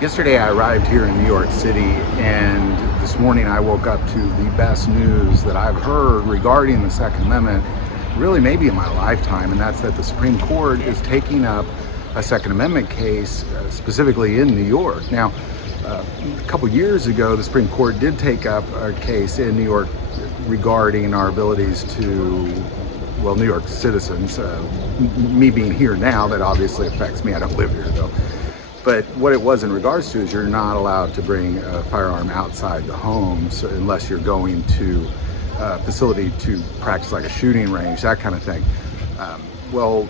Yesterday I arrived here in New York City, and this morning I woke up to the best news that I've heard regarding the Second Amendment, really maybe in my lifetime, and that's that the Supreme Court is taking up a Second Amendment case, specifically in New York. Now, a couple years ago, the Supreme Court did take up a case in New York regarding our abilities to, well, New York citizens, me being here now, that obviously affects me. I don't live here though. But what it was in regards to is you're not allowed to bring a firearm outside the home, so unless you're going to a facility to practice, like a shooting range, that kind of thing. Well,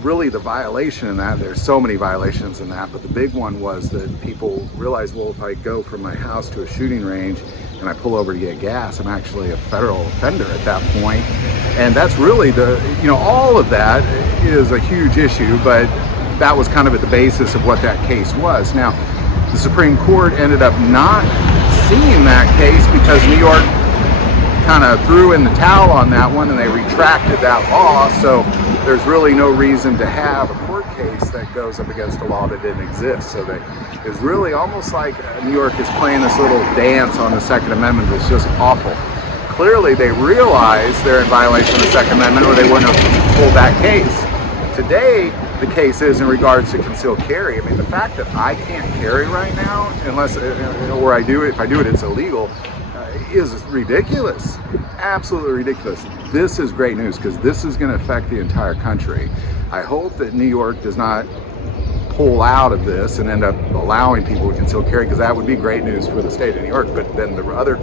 really the violation in that, there's so many violations in that, but the big one was that people realized, well, if I go from my house to a shooting range and I pull over to get gas, I'm actually a federal offender at that point. And that's really all of that is a huge issue, but that was kind of at the basis of what that case was. Now, the Supreme Court ended up not seeing that case because New York kind of threw in the towel on that one and they retracted that law. So there's really no reason to have a court case that goes up against a law that didn't exist. So it's really almost like New York is playing this little dance on the Second Amendment that's just awful. Clearly they realize they're in violation of the Second Amendment or they wouldn't have pulled that case. Today, the case is in regards to concealed carry. I mean, the fact that I can't carry right now, unless, or if I do it, it's illegal, is ridiculous. Absolutely ridiculous. This is great news because this is going to affect the entire country. I hope that New York does not pull out of this and end up allowing people to conceal carry, because that would be great news for the state of New York. But then the other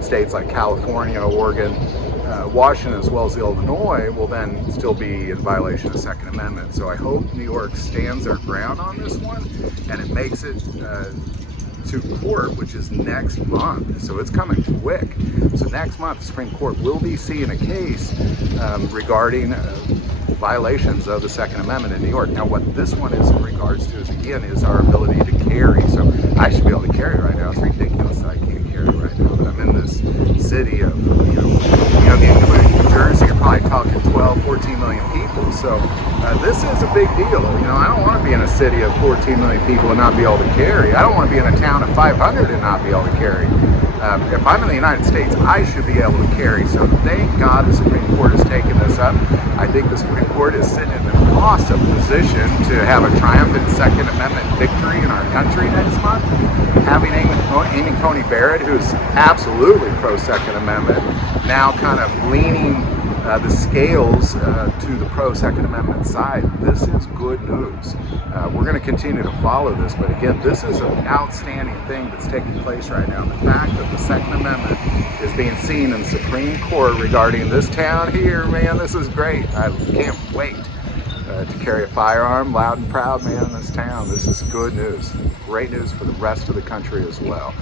states like California, Oregon, Washington, as well as Illinois, will then still be in violation of the Second Amendment. So I hope New York stands their ground on this one and it makes it to court, which is next month. So it's coming quick. So next month, the Supreme Court will be seeing a case regarding violations of the Second Amendment in New York. Now, what this one is in regards to is our ability to carry. So I should be able to carry right now. It's ridiculous that I can't carry right now, but I'm in this city of, including New Jersey, you're probably talking 12, 14 million people. So this is a big deal. I don't want to be in a city of 14 million people and not be able to carry. I don't want to be in a town of 500 and not be able to carry. If I'm in the United States, I should be able to carry. So thank God the Supreme Court has taken this up. I think the Supreme Court is sitting in an awesome position to have a triumphant Second Amendment victory in our country next month. Having Amy Coney Barrett, who's absolutely pro-Second Amendment, now kind of leaning the scales to the pro-Second Amendment side. This is good news. We're going to continue to follow this, but again, this is an outstanding thing that's taking place right now. The fact that the Second Amendment is being seen in the Supreme Court regarding this town here, man, this is great. I can't wait to carry a firearm loud and proud, man, in this town. This is good news. Great news for the rest of the country as well.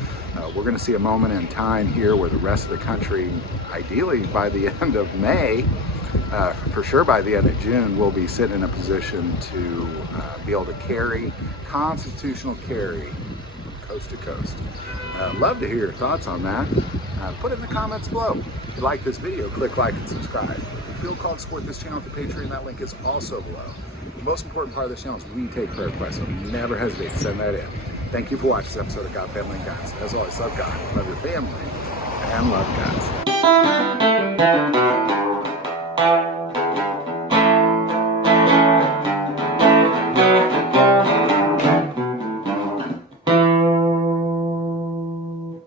We're going to see a moment in time here where the rest of the country, ideally by the end of May, for sure by the end of June, will be sitting in a position to be able to carry constitutional carry coast to coast. Love to hear your thoughts on that. Put it in the comments below. If you like this video, click like and subscribe. If you feel called to support this channel with the Patreon, that link is also below. The most important part of this channel is we take prayer requests, so never hesitate to send that in. Thank you for watching this episode of God, Family, and Guns. As always, love God, love your family, and love guns.